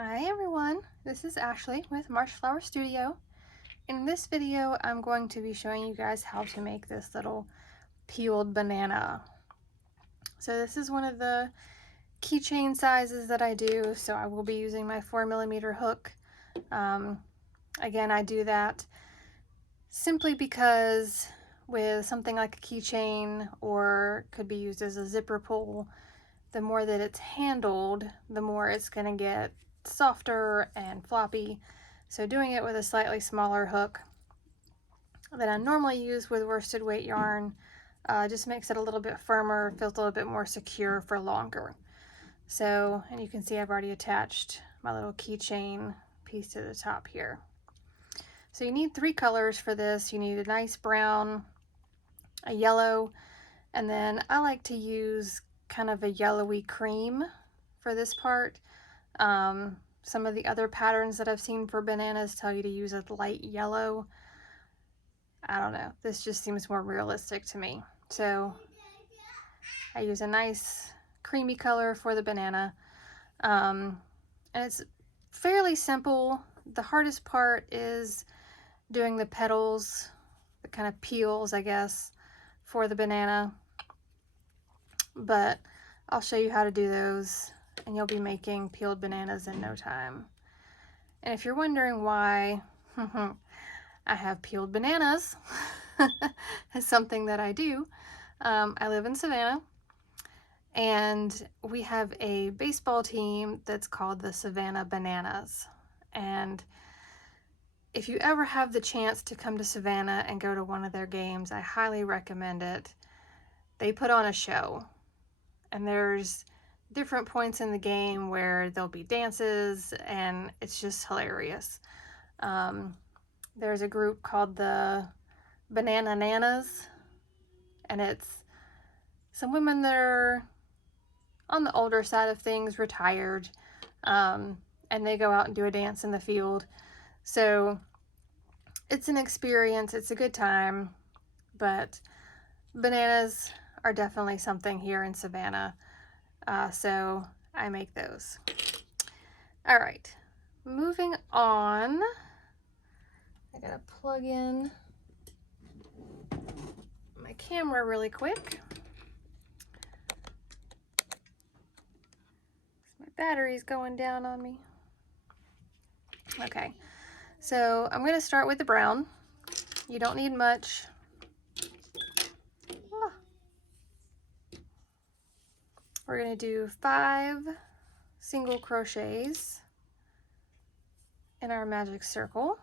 Hi everyone, this is Ashley with Marshflower Studio. In this video, I'm going to be showing you guys how to make this little peeled banana. So this is one of the keychain sizes that I do, so I will be using my 4mm hook. Again, I do that simply because with something like a keychain, or could be used as a zipper pull, the more that it's handled, the more it's going to get softer and floppy. So doing it with a slightly smaller hook that I normally use with worsted weight yarn just makes it a little bit firmer, feels a little bit more secure for longer. So, and you can see I've already attached my little keychain piece to the top here. So you need 3 colors for this. You need a nice brown, a yellow, and then I like to use kind of a yellowy cream for this part. Some of the other patterns that I've seen for bananas tell you to use a light yellow. I don't know, this just seems more realistic to me. So I use a nice creamy color for the banana. And it's fairly simple. The hardest part is doing the petals, the kind of peels, I guess, for the banana. But I'll show you how to do those, and you'll be making peeled bananas in no time. And if you're wondering why I have peeled bananas as something that I do, I live in Savannah, and we have a baseball team that's called the Savannah Bananas. And if you ever have the chance to come to Savannah and go to one of their games, I highly recommend it. They put on a show, and there's different points in the game where there'll be dances, and it's just hilarious. There's a group called the Banana Nanas, and it's some women that are on the older side of things, retired, and they go out and do a dance in the field. So it's an experience, it's a good time, but bananas are definitely something here in Savannah, so I make those. All right, moving on. I gotta plug in my camera really quick. My battery's going down on me. Okay, so I'm gonna start with the brown. You don't need much. We're gonna do 5 single crochets in our magic circle.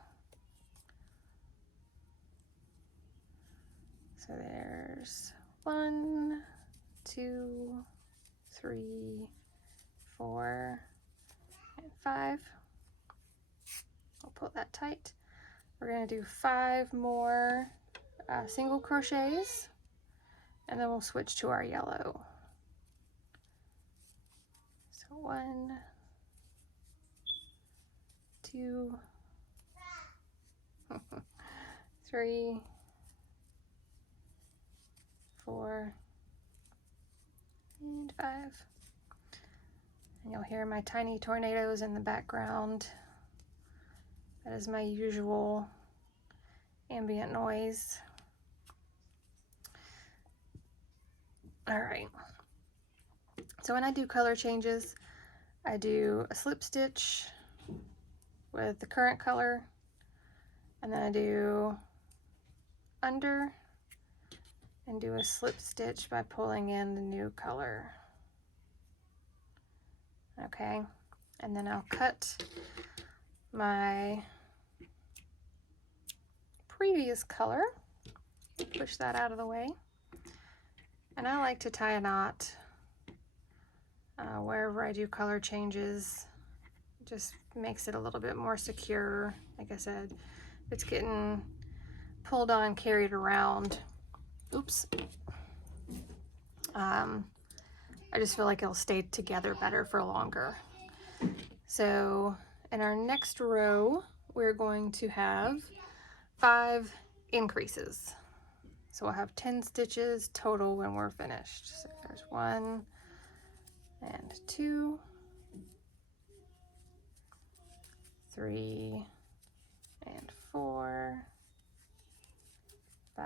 So there's 1, 2, 3, 4, and 5. I'll pull that tight. We're going to do 5 more single crochets, and then we'll switch to our yellow. So 1, 2, 3, 4, and 5. And you'll hear my tiny tornadoes in the background. That is my usual ambient noise. All right. So when I do color changes, I do a slip stitch with the current color, and then I do under and do a slip stitch by pulling in the new color. Okay, and then I'll cut my previous color, push that out of the way, and I like to tie a knot wherever I do color changes. It just makes it a little bit more secure. Like I said, if it's getting pulled on, carried around, oops, I just feel like it'll stay together better for longer. So in our next row, we're going to have 5 increases. So we'll have 10 stitches total when we're finished. So there's 1 and 2 3 and 4, 5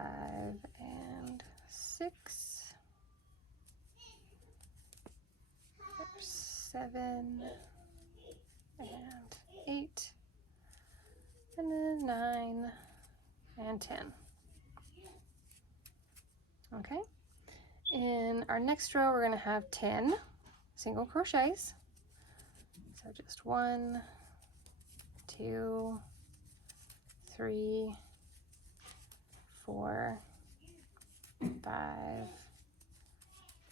and 6, 7 and 8, and then 9 and 10. Okay, in our next row we're going to have 10 single crochets. So just 1, 2, 3, 4, 5,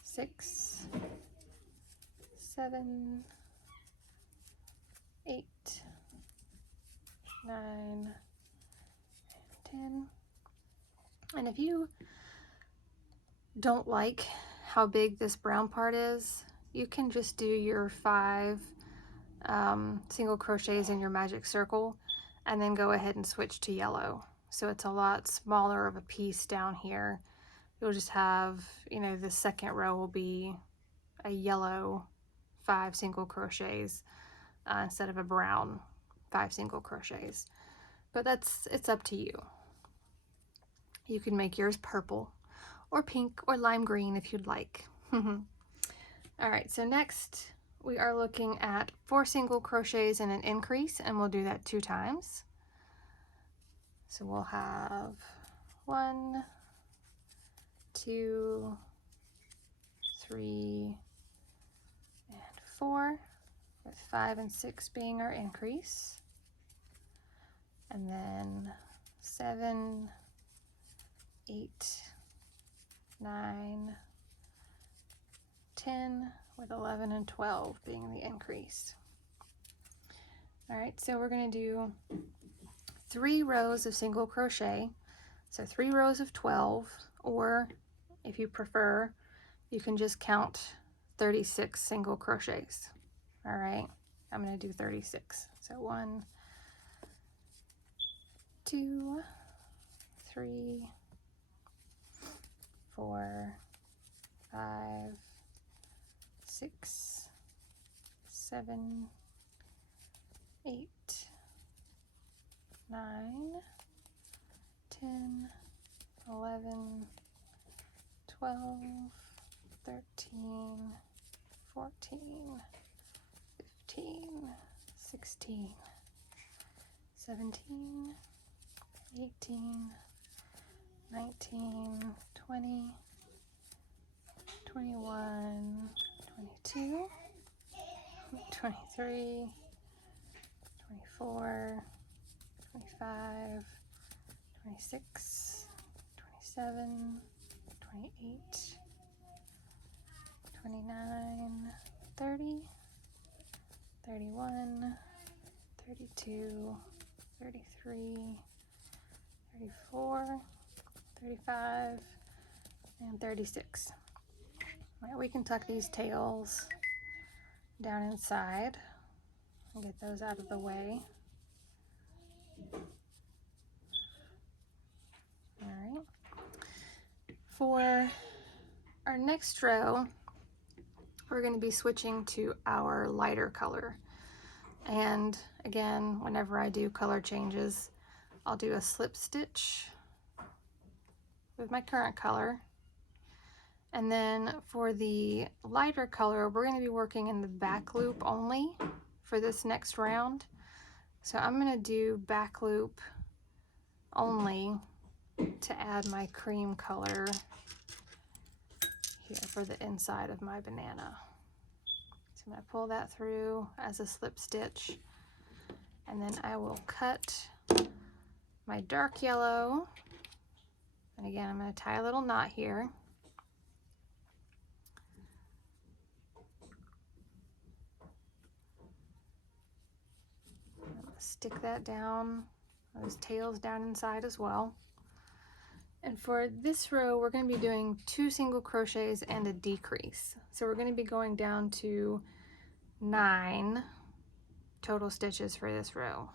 6, 7, 8, 9, 10. And if you don't like how big this brown part is, you can just do your 5 single crochets in your magic circle and then go ahead and switch to yellow. So it's a lot smaller of a piece down here. You'll just have, you know, the second row will be a yellow 5 single crochets instead of a brown 5 single crochets. But it's up to you. You can make yours purple or pink or lime green if you'd like. All right, so next we are looking at 4 single crochets and an increase, and we'll do that 2 times. So we'll have 1, 2, 3, and 4, with 5 and 6 being our increase. And then 7, 8, 9, 10, with 11 and 12 being the increase. All right, so we're going to do 3 rows of single crochet, so 3 rows of 12, or if you prefer, you can just count 36 single crochets. All right, I'm going to do 36. So 1, 2, 3, 4, 5, 6, 7, 8, 9, 10, 11, 12, 13, 14, 15, 16, 17, 18, 19, 20, 21, 22, 23, 24, 25, 26, 27, 28, 29, 30, 31, 32, 33, 34, 35, and 36. All right, we can tuck these tails down inside and get those out of the way. All right. For our next row, we're going to be switching to our lighter color. And again, whenever I do color changes, I'll do a slip stitch with my current color. And then for the lighter color, we're going to be working in the back loop only for this next round. So I'm going to do back loop only to add my cream color here for the inside of my banana. So I'm going to pull that through as a slip stitch, and then I will cut my dark yellow, and again I'm going to tie a little knot here. I'm going to stick that down, those tails down inside as well. And for this row, we're going to be doing 2 single crochets and a decrease. So we're going to be going down to 9 total stitches for this row.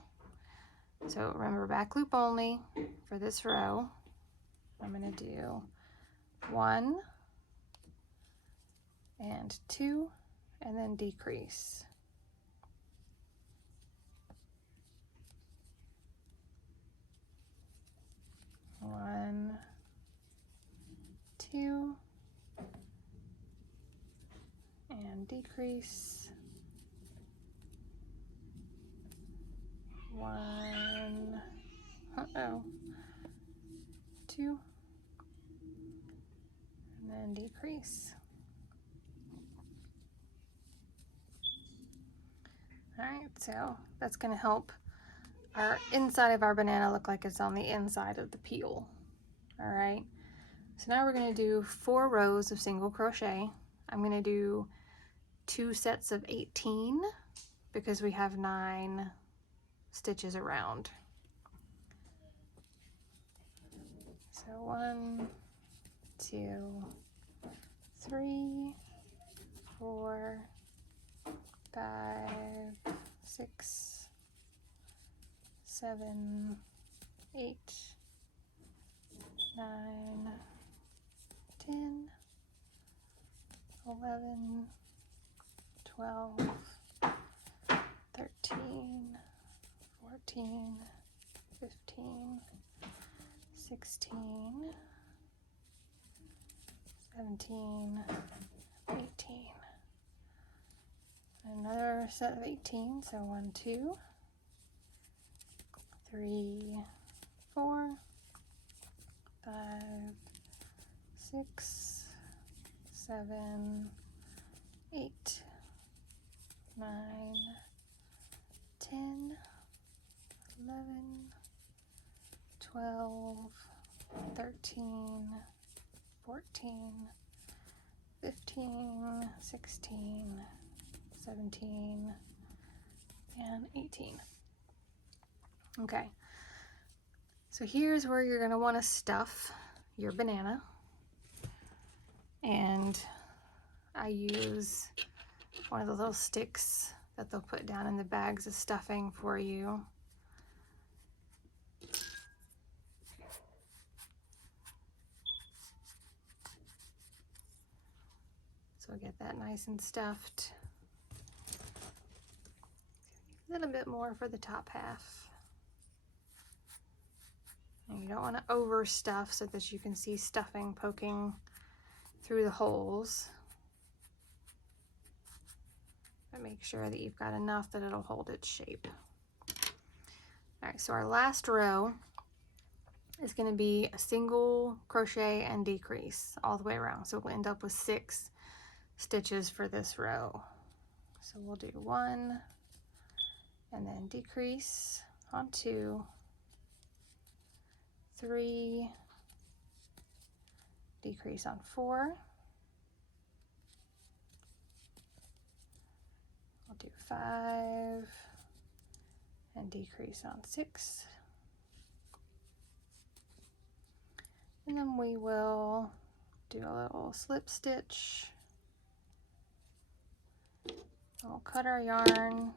So remember, back loop only for this row. I'm going to do 1 and 2 and then decrease. 1, 2, and decrease, 1, 2, and then decrease. All right, so that's going to help our inside of our banana look like it's on the inside of the peel. All right, so now we're going to do 4 rows of single crochet. I'm going to do 2 sets of 18 because we have 9 stitches around. So 1, 2, 3, 4, 5, 6, 7, 8, 9, 10, 11, 12, 13, 14, 15, 16, 17, 18. Another set of 18, so 1, 2, 3, 4, 5, 6, 7, 8, 9, 10, 11, 12, 13, 14, 15, 16, 17, and 18. Okay, so here's where you're going to want to stuff your banana. And I use one of the little sticks that they'll put down in the bags of stuffing for you. So get that nice and stuffed. A little bit more for the top half. And you don't want to overstuff so that you can see stuffing poking through the holes. But make sure that you've got enough that it'll hold its shape. All right, so our last row is going to be a single crochet and decrease all the way around. So we'll end up with 6 stitches for this row. So we'll do 1 and then decrease on 2, 3, decrease on 4, I'll do 5 and decrease on 6, and then we will do a little slip stitch. We'll cut our yarn,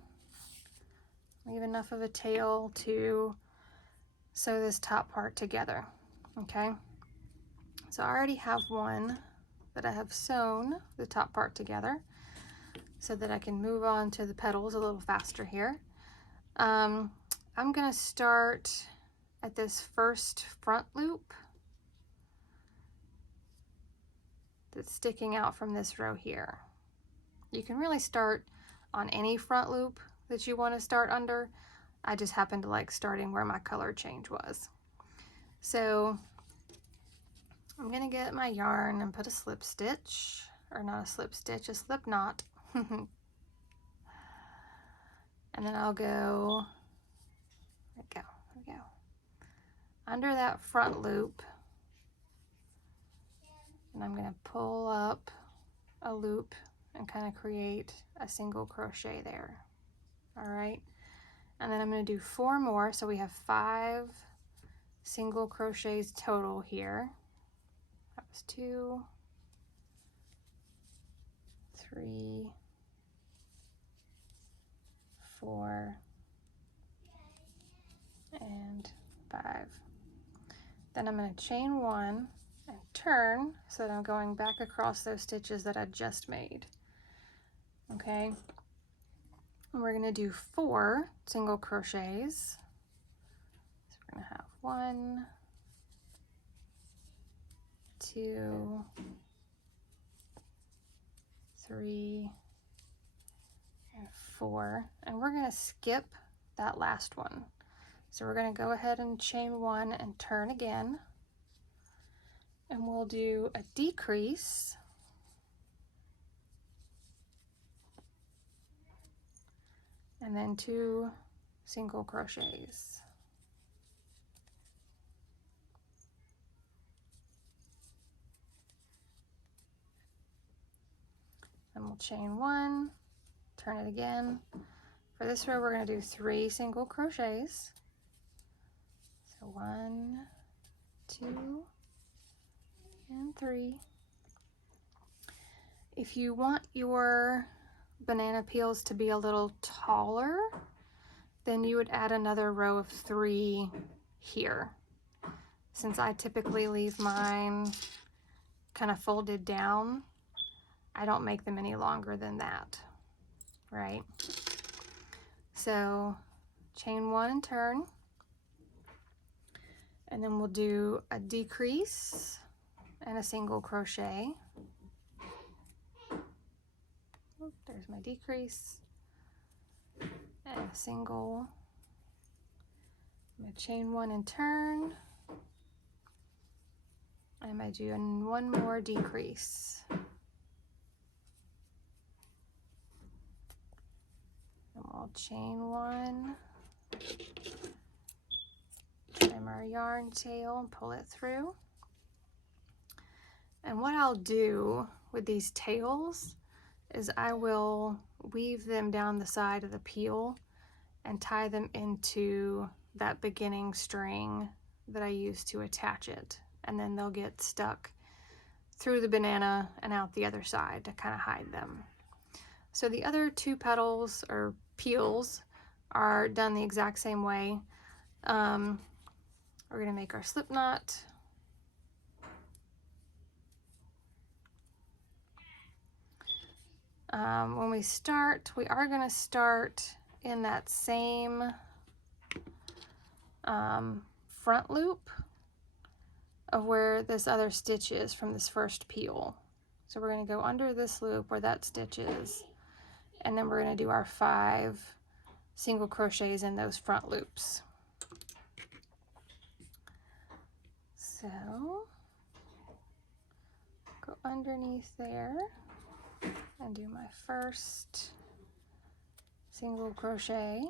leave enough of a tail to sew this top part together. Okay, so I already have one that I have sewn the top part together so that I can move on to the petals a little faster here. I'm going to start at this first front loop that's sticking out from this row here. You can really start on any front loop that you want to start under. I just happen to like starting where my color change was. So I'm going to get my yarn and put a slip stitch, or not a slip stitch, a slip knot. And then I'll go, there we go, under that front loop, and I'm going to pull up a loop and kind of create a single crochet there. All right, and then I'm going to do 4 more, so we have 5 single crochets total here. That was 2, 3, 4, and 5. Then I'm going to chain 1 and turn so that I'm going back across those stitches that I just made. Okay, and we're going to do 4 single crochets. So we're going to have 1, 2, 3, and 4, and we're going to skip that last one. So we're going to go ahead and chain 1 and turn again, and we'll do a decrease, and then 2 single crochets. And we'll chain 1, turn it again. For this row, we're going to do 3 single crochets. So 1, 2, and 3. If you want your banana peels to be a little taller, then you would add another row of 3 here. Since I typically leave mine kind of folded down, I don't make them any longer than that, right? So chain 1 and turn, and then we'll do a decrease and a single crochet. Oh, there's my decrease and a single. I'm going to chain 1 and turn, and I'm going to do one more decrease. And we'll chain 1, trim our yarn tail and pull it through. And what I'll do with these tails is I will weave them down the side of the peel and tie them into that beginning string that I use to attach it. And then they'll get stuck through the banana and out the other side to kind of hide them. So the other 2 petals or peels are done the exact same way. We're going to make our slip knot. When we start, we are going to start in that same front loop of where this other stitch is from this first peel. So we're going to go under this loop where that stitch is, and then we're going to do our 5 single crochets in those front loops. So go underneath there and do my first single crochet.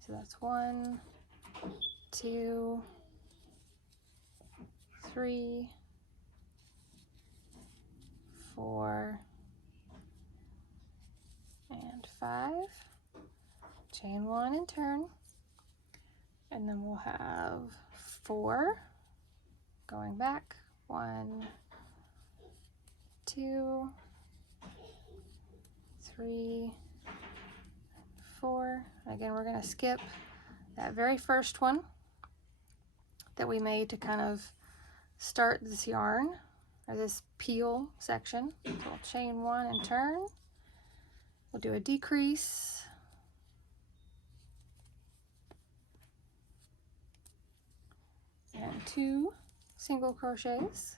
So that's 1, 2, 3, 4, and 5. Chain 1 and turn, and then we'll have 4 going back. 1, 2, 3, 4. Again, we're going to skip that very first one that we made to kind of start this yarn or this peel section. So we'll chain 1 and turn. We'll do a decrease, and 2 single crochets.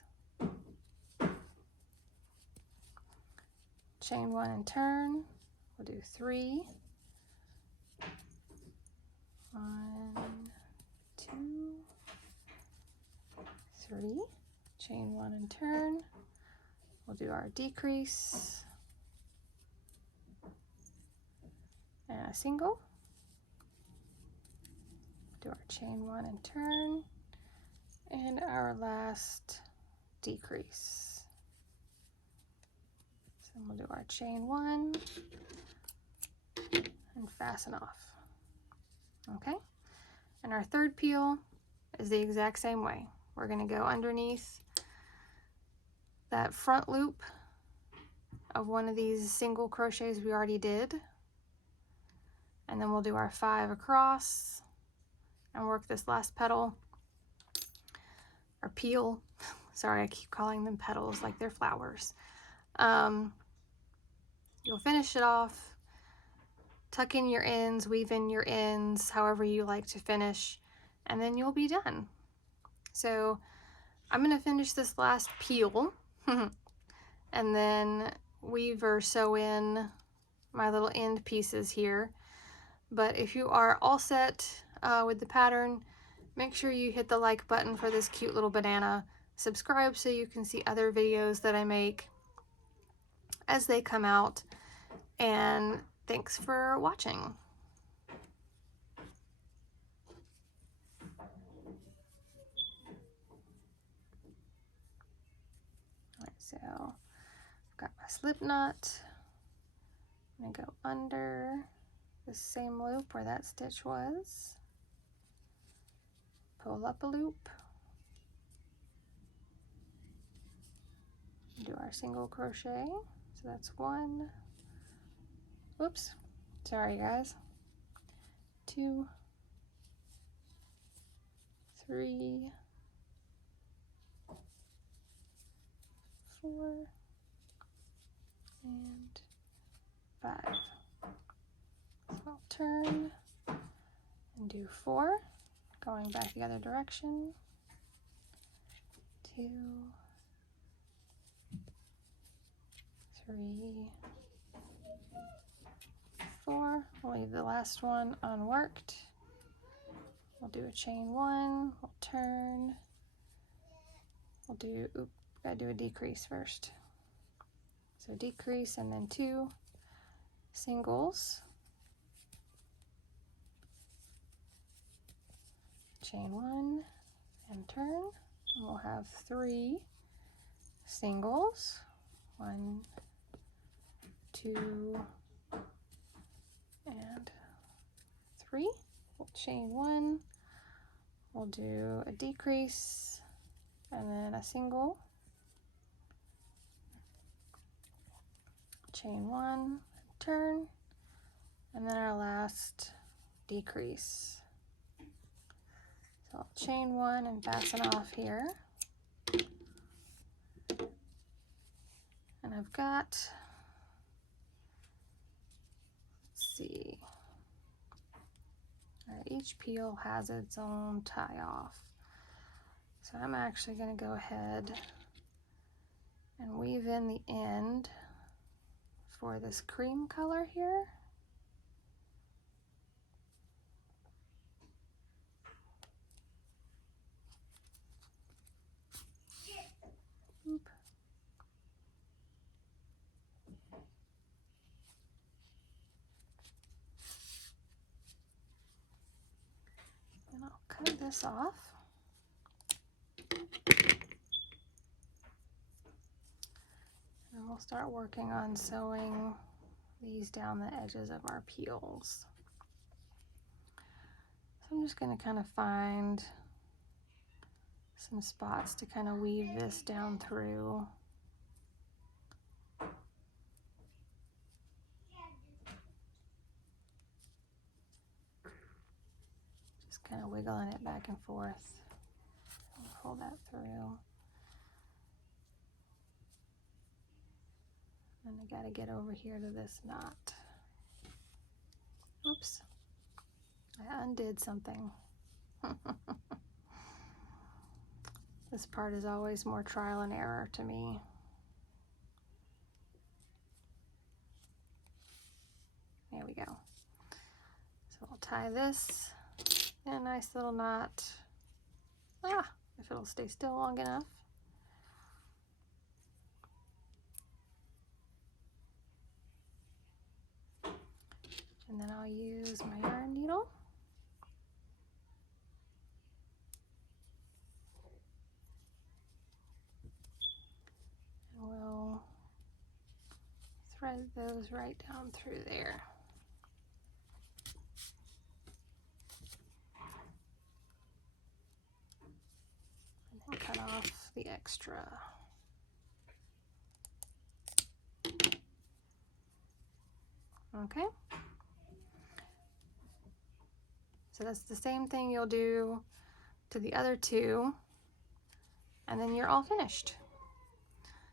Chain 1 and turn. We'll do 3. 1, 2, 3. Chain 1 and turn. We'll do our decrease and a single. Do our chain 1 and turn, and our last decrease. So we'll do our chain 1 and fasten off. Okay, and our third peel is the exact same way. We're going to go underneath that front loop of one of these single crochets we already did, and then we'll do our 5 across and work this last petal or peel. Sorry, I keep calling them petals like they're flowers. You'll finish it off, tuck in your ends, weave in your ends, however you like to finish, and then you'll be done. So I'm going to finish this last peel and then weave or sew in my little end pieces here. But if you are all set with the pattern, make sure you hit the like button for this cute little banana. Subscribe so you can see other videos that I make as they come out. And thanks for watching. Alright, so I've got my slip knot. I'm gonna go under the same loop where that stitch was. Pull up a loop. Do our single crochet. So that's 1. Whoops. Sorry guys. 2, 3, 4, and 5. So I'll turn and do 4, going back the other direction. 2, 3, 4. We'll leave the last one unworked. We'll do a chain 1, we'll turn, we'll do, gotta do a decrease first. So decrease and then 2 singles, chain 1 and turn, and we'll have 3 singles, 1, 2, and 3. We'll chain 1, we'll do a decrease and then a single, chain 1, turn, and then our last decrease. So I'll chain 1 and fasten off here. And I've got, let's see, each peel has its own tie off. So I'm actually going to go ahead and weave in the end for this cream color here. Oop. And I'll cut this off. And we'll start working on sewing these down the edges of our peels. So I'm just going to kind of find some spots to kind of weave this down through. Just kind of wiggling it back and forth. Pull that through. And I got to get over here to this knot. Oops, I undid something. This part is always more trial and error to me. There we go. So I'll tie this in a nice little knot. If it'll stay still long enough. And then I'll use my yarn needle. And we'll thread those right down through there. And then cut off the extra. Okay. So that's the same thing you'll do to the other 2, and then you're all finished.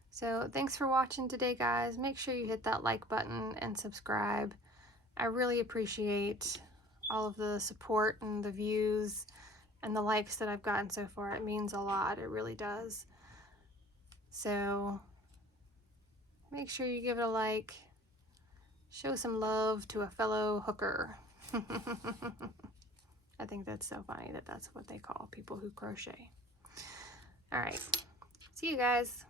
So thanks for watching today, guys. Make sure you hit that like button and subscribe. I really appreciate all of the support and the views and the likes that I've gotten so far. It means a lot. It really does. So make sure you give it a like. Show some love to a fellow hooker. I think that's so funny that that's what they call people who crochet. All right. See you guys.